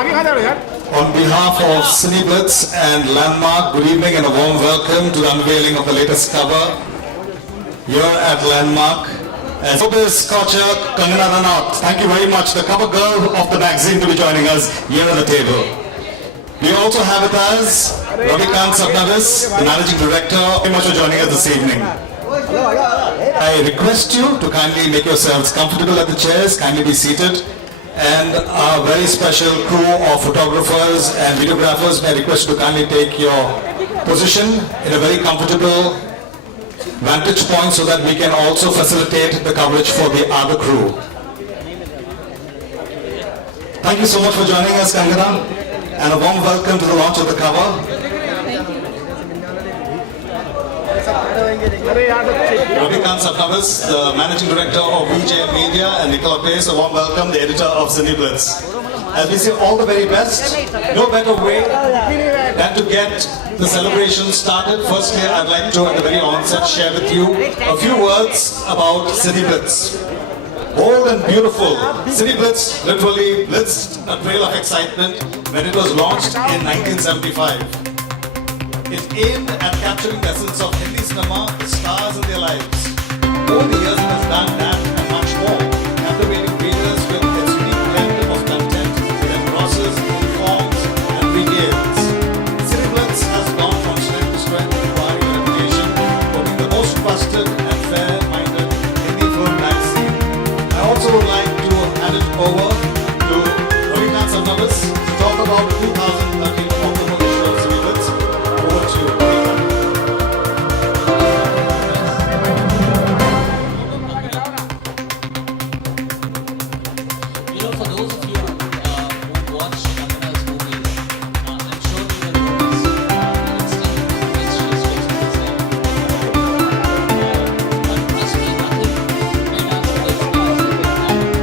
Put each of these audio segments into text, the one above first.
On behalf of Cineblitz and Landmark, good evening and a warm welcome to the unveiling of the latest cover here at Landmark. As showbiz culture, Kangana Ranaut, thank you very much, the cover girl of the magazine, to be joining us here at the table. We also have with us Ravikant Sabnavis, the Managing Director. Thank you very much for joining us this evening. I request you to kindly make yourselves comfortable at the chairs, kindly be seated. And our very special crew of photographers and videographers, may I request you to kindly take your position in a very comfortable vantage point so that we can also facilitate the coverage for the other crew. Thank you so much for joining us, Kangana, and a warm welcome to the launch of the cover. Ravikant Sabnavis, the Managing Director of VJ Media, and Nicola Pace, a warm welcome, the Editor of Cineblitz. As we say, all the very best. No better way than to get the celebration started. Firstly, I'd like to, at the very onset, share with you a few words about Cineblitz. Bold and beautiful, Cineblitz literally blitzed a trail of excitement when it was launched in 1975. It aimed at capturing the essence of Hindi cinema, the stars and their lives. Over the years, it has done that and much more, captivating readers with its unique blend of content that crosses, informs, and regales. Cineblitz has gone from strength to strength, acquiring a reputation for being the most trusted and fair-minded Hindi film magazine. I also would like to hand it over to Ravikant Sabnavis to talk about the 2013 October issue of Cineblitz. Over to you, Ravikant. For those of you who watch Kangana's movies, I'm sure you will notice the extent to which she's chosen herself. But trust me, nothing made us first class if it happened.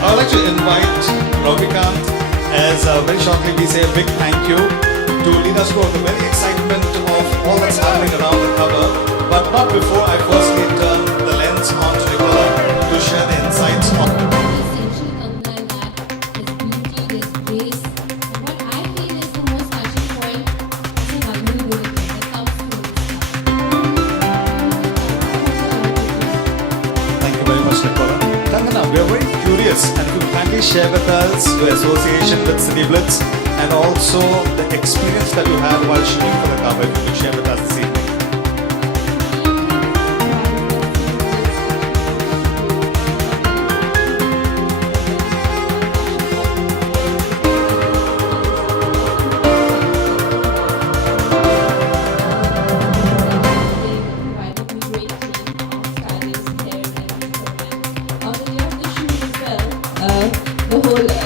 I would like to invite Ravikant as very shortly we say a big thank you to lead us through the very excitement of all that's happening around the cover. But not before I firstly turn the lens on to Nicola to share the insights of Essential Kangana that his beauty, his grace, what I feel is the most touching point is the vulnerability that comes through this Thank you very much, Nicola. Kangana, we are very curious and if you kindly share with us your association with Cineblitz and also the experience that you had while shooting for the cover. If you could share with us this evening.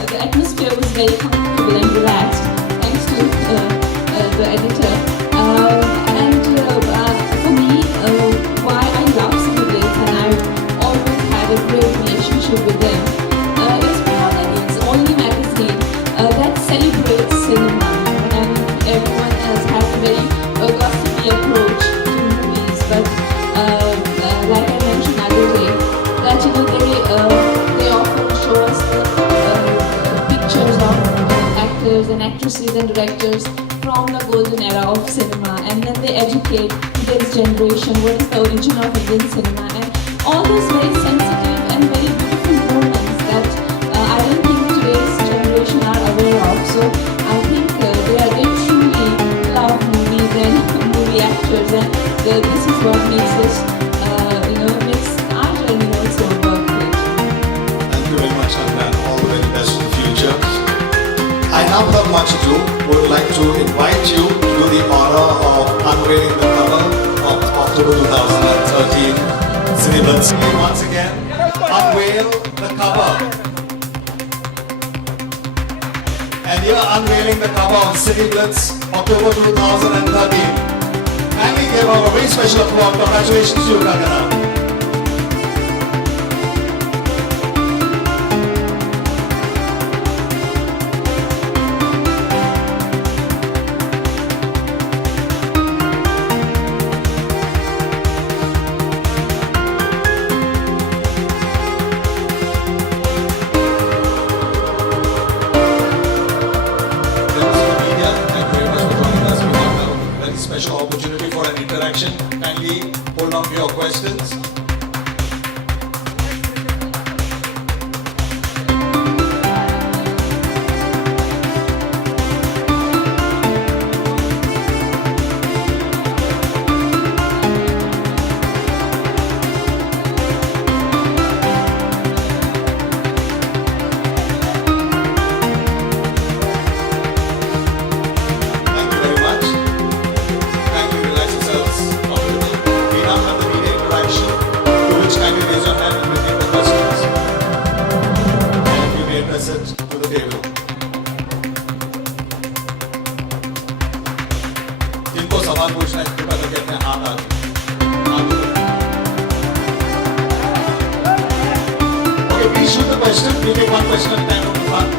The atmosphere was very comfortable and relaxed thanks to the editor. For me, why I love Cineblitz and I've always had a great relationship with them is because I think it's the only magazine that celebrates cinema. And everyone else has a very gossipy approach to movies, but like I mentioned the other day, that they often show us the pictures of actors and actresses and directors from the golden era of cinema, and then they educate today's generation what is the origin of Indian cinema and all those very sensitive and very beautiful moments that I don't think today's generation are aware of. So I think they truly love movies and movie actors, and this is what makes us makes our journey also worth it. Thank you very much, Kangana, and all the very best for the future. I now, without much ado, would like to invite you to do the honor of unveiling the cover of October 2013 Cineblitz. Once again, unveil the cover. And here unveiling the cover of Cineblitz October 2013. And we give our very special applause. Congratulations to you, Kangana. questions. Thank you very much. Thank you. Relax yourselves. We now have the media interaction, to which kindly raise your hand and repeat the questions. And you may address it to the table. जिनको सवाल पूछना है कृपया करके अपने हाथ आगे बढ़ाएं। Okay, please shoot the question. We take one question at a time from the front.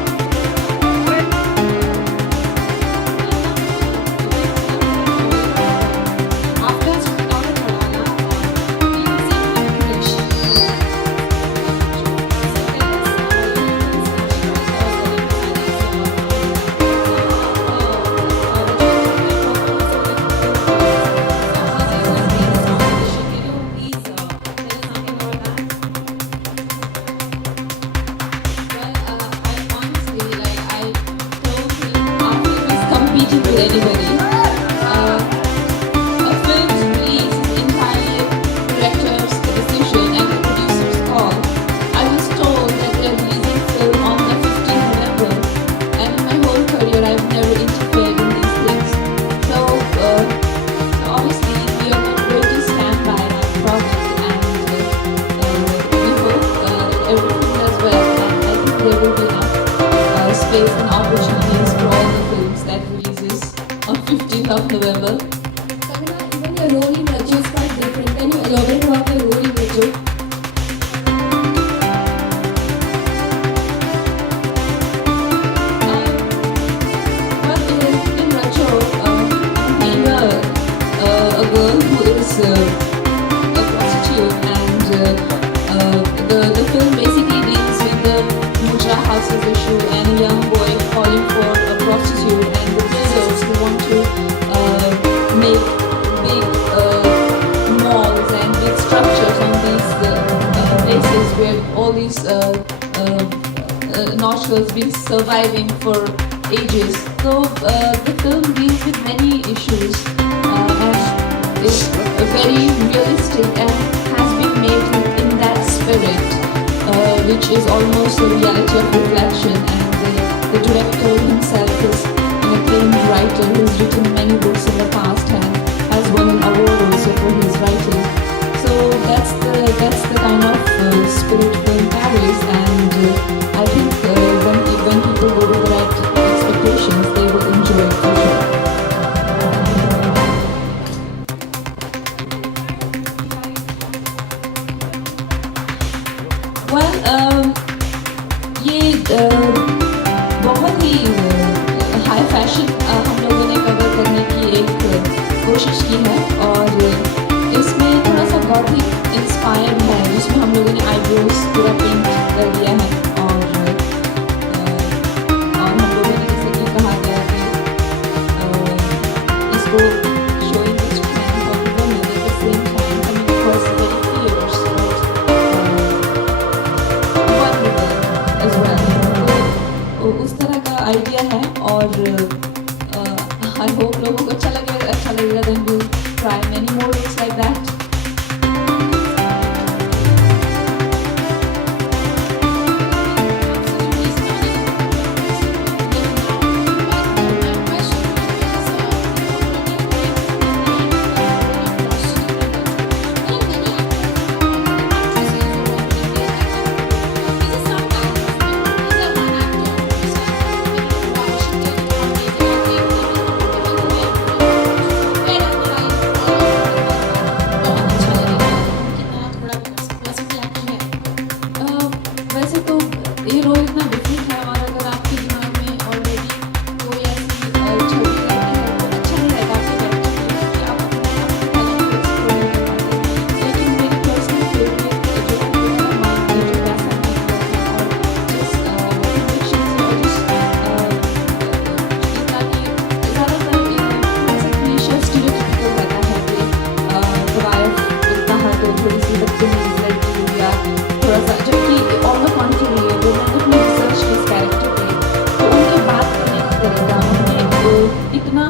After Dr. Khurana, he was in immigration. Competing with anybody. A film's release is entirely director's decision and the producer's call. I was told that they are releasing film on the 15th November, and in my whole career I've never interfered in these things. So obviously we are not going to stand by our project, and we hope everything does well, and I think there will be enough space and opportunities for all the films that releases on 15th of November. Kangana, even your role in Raju is quite different. Can you elaborate about your role in Raju? But in Rajo, I'm playing a girl who is a prostitute, and the film basically deals with the Mujra houses issue and a young boy falling for a prostitute, and the builders who want to make big malls and big structures on these places where all these nostrils been surviving for ages. So the film deals with many issues and is very realistic and has been made in that spirit, which is almost a reality of reflection. And the director himself is an acclaimed writer who's written many books in the past and has won an award also for his writing. So that's the kind of spirit film carries, and I think when people go with the right expectations, they will enjoy it for sure. Well, ये बहुत ही high fashion हम लोगों ने cover करने की एक कोशिश की है, और इसमें थोड़ा सा गॉथिक इंस्पायर्ड है, जिसमें हम लोगों ने आईब्रोज पूरा पेंट कर दिया है, और हम लोगों ने जैसे कि कहा गया कि इसको showing the strength of women at the same time, I mean, of course very fierce but vulnerable as well. तो उस तरह का आइडिया है, और आई होप लोगों को अच्छा लगेगा, then we'll try many more looks like that. इतना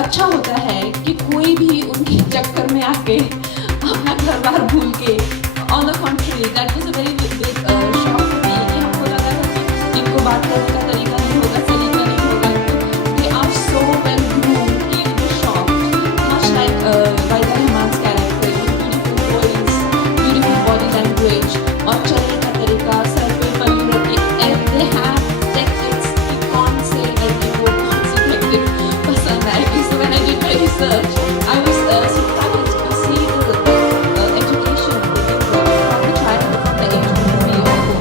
अच्छा होता है कि कोई भी उनके चक्कर में आके अपना घर बार भूल के, on the country that was a very big shock for me कि हमको लगा था कि इनको बात करने का तरीका नहीं होगा, सलीका नहीं होगा, they are so well groomed कि you will shock, much like Waheeda Rahman's character, beautiful voice, beautiful body language और चलने का तरीका, सर पे पल्लू रख के, एंड दे हैव टेक्निक्स कि कौन से लड़के को कौन सी टेक्निक पसंद आएगी. So when I did my research, I was surprised to see the education they give from the child from the age of 3 or 4.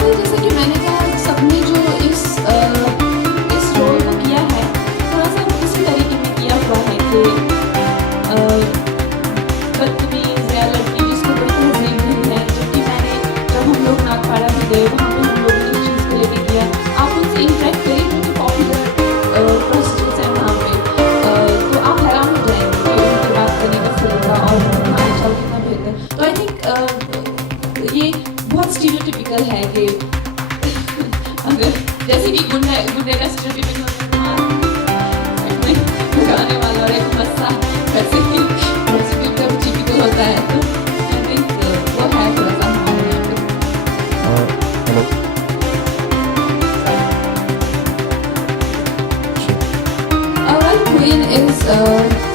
वो जैसे कि मैंने कहा, सबने जो इस रोल को किया है थोड़ा सा उसी तरीके में किया हुआ है कि बदतमीज या लड़की जिसको कोई तहजीब नहीं है, जबकि मैंने जब हम लोग नागपाड़ा में गए वहाँ पे हम लोगों ने इस चीज़ को लेके किया. आप उनसे इंटरेक्ट करें जो कि पॉपुलर प्रोस्टिट्यूट्स हैं वहाँ पे, तो आप हैरान हो जाएंगे कि उनके बात करने का तरीका और उनका अच्छा कितना बेहतर. तो आई थिंक ये बहुत स्टीरियोटिपिकल है कि अगर जैसे कि गुंडे का स्टीरियोटिपिकल गाने वाला और एक मस्सा वैसे ही प्रोस्टिट्यूट का टिपिकल होता है. तो आई थिंक वो है थोड़ा सा हमारे यहाँ पे. Hello Well, Queen is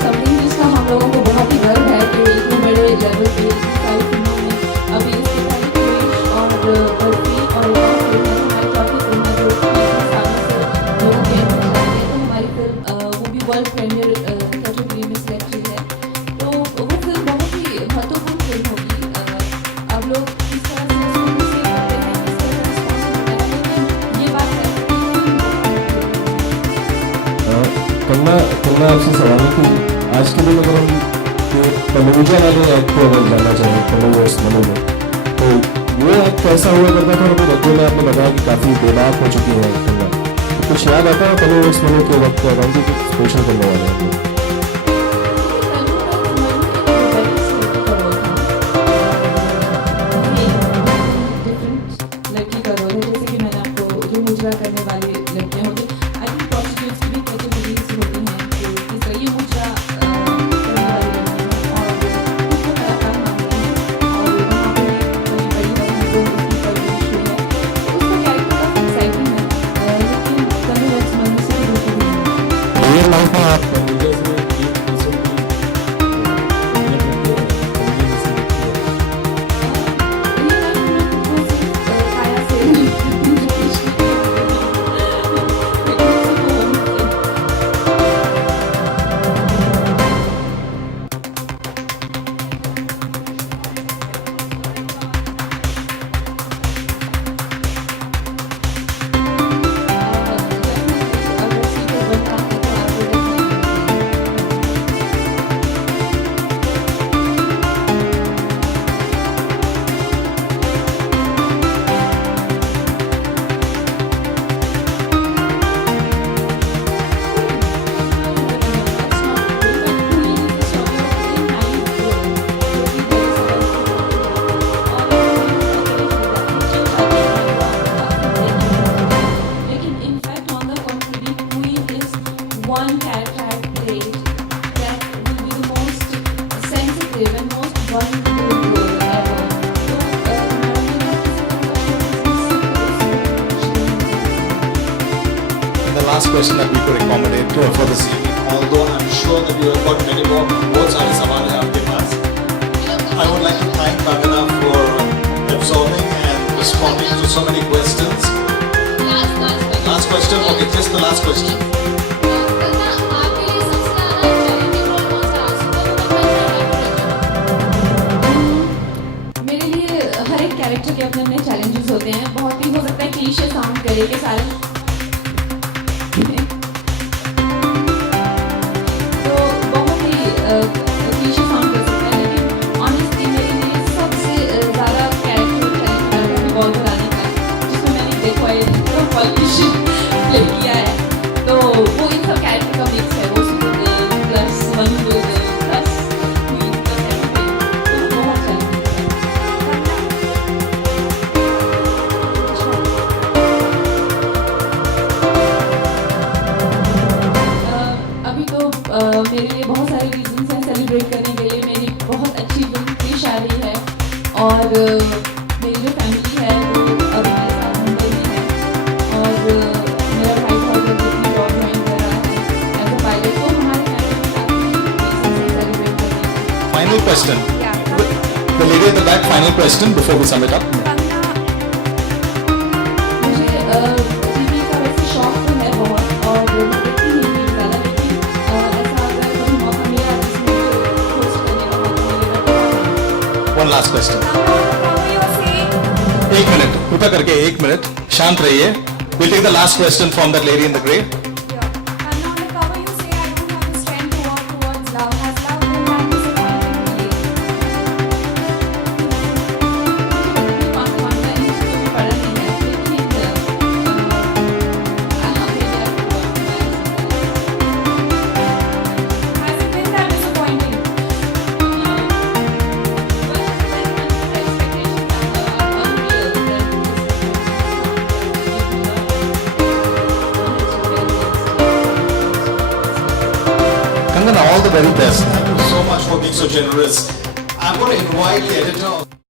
something जिसका हम लोगों को बहुत ही गर्व है कि इतने बड़े लेवल पे सारी फिल्मों में अभी इसके पहले क्रिश और बर्फी और एक और फिल्म है हमारी चौथी फिल्म है जो पिछले सालों से लोगों के इंतजार है. तो हमारी फिल्म वो भी वर्ल्ड प्रीमियर कैटेगरी में सिलेक्ट हुई है. तो वो फिल्म बहुत ही महत्वपूर्ण फिल्म होगी. अब लोग किस तरह से उसको रिसीव करते हैं, किस तरह का रिस्पॉन्स मिलता है, लेकिन ये बात है कि कंगना आपसे सवाल है कि आज के दिन अगर हम तनुजा वाले एक्ट को अगर जानना चाहें, तनुवर्स मनु में, तो वो एक्ट कैसा हुआ करता था? और बच्चों में आपने बताया कि काफ़ी बेबाक हो चुकी है कंगना, तो कुछ याद आता है तनुवर्स मनु के वक्त का? हम भी कुछ स्पेशल करने वाले हैं. लड़की का रोल है, जैसे कि मैंने आपको जो मुजरा करने वाली लड़कियां होती हैं, आई थिंक प्रोस्टिट्यूट्स की भी कैटेगरीज होती हैं कि किस तरह ये मुजरा करने वाली लड़कियां और उसको कलाकार मानते हैं और वहाँ पे भी बड़ी बड़ी जो उसकी परवरिश हुई है, तो उसका कैरेक्टर काफ़ी एक्साइटिंग है, लेकिन तनुवर्स मनु से भी बिल्कुल नहीं है. रियल लाइफ में आप तनुजा से एक किस्म की one character I played that will be the most sensitive and most vulnerable role ever. So, madam, you have to The last question that we could accommodate for this evening, although I'm sure that you have got many more, बहुत सारे सवाल हैं आपके पास. I would like to thank Kangana for absorbing and responding to so many questions. Last question, okay, just the last question. आपके लिए सबसे ज्यादा challenging role कौन सा रहा? मेरे लिए हर एक कैरेक्टर के अपने अपने चैलेंजेस होते हैं. बहुत ही हो सकता है क्लीशे साउंड करे के सारे तो बहुत ही क्लीशे साउंड कर सकता है, लेकिन ऑनेस्टली मेरे लिए सबसे ज़्यादा कैरेक्टर चैलेंज लगा रिवॉल्वर आने का, जिसमें मैंने देखो पॉलिटिशियन प्ले किया है. तो वो इन सब कैरेक्टर का मिक्स है, वो plus one question. Yeah. The lady at the back, final question before we sum it up. मुझे टीवी का वैसे शौक तो है बहुत और मैं देखती नहीं थी ज़्यादा, लेकिन ऐसा अगर कभी मौका मिला जिसमें होस्ट करने का मौका मिलेगा तो One last question. How you say? 1 minute. कृपया करके 1 minute. शांत रहिए. We'll take the last question from that lady in the grey. Yeah. And on the cover you say I don't have the strength to walk towards love. Has love been that disappointing to you? Online मुझे कभी पढ़ा नहीं है, लेकिन Has it been that disappointing? Kangana, all the very best. Thank you so much for being so generous. I'm going to invite the editor of